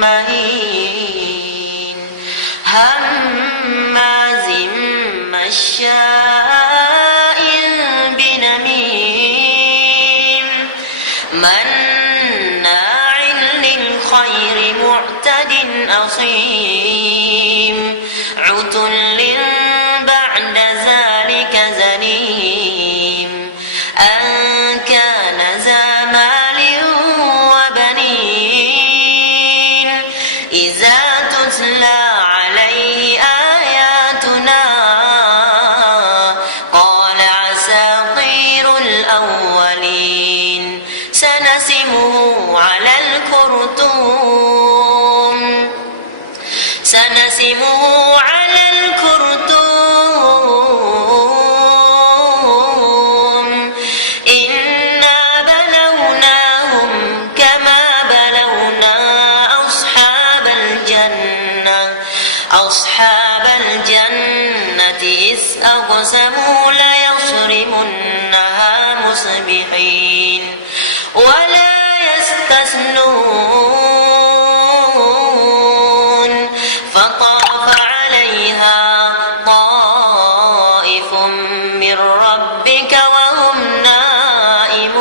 مهين هماز مشاء بنميم مناع للخير معتد أثيم عتل بعد ذلك زنيم أن كان ذا مال وبنين إذا تتلى عليه آياتنا قال أساطير الأولين سنسمه على الخرطوم إنا بلوناهم كما بلونا أصحاب الجنة إذ أقسموا ليصرمنها مصبحين ولا يستثنون فطاف عليها طائف من ربك وهم نائمون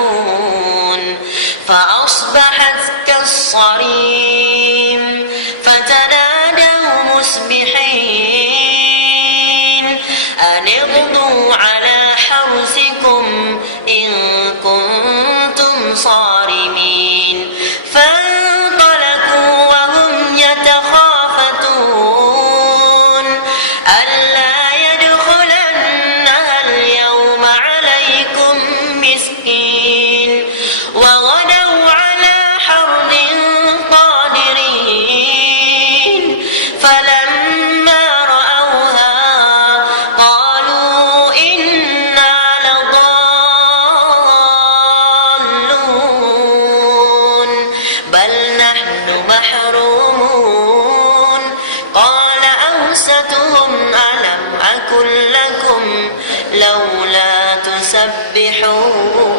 فأصبحت كالصريم فتنادوا مصبحين أن اغدوا على حرثكم إن كنتم صارمين فانطلقوا وهم يتخافتون ألا يدخلنها اليوم عليكم مسكين وغدوا على حرد قادرين فلما رأوها قالوا إنا لضالون بل نحن محرومون قال أوسطهم ألم أقل لكم لولا تسبحون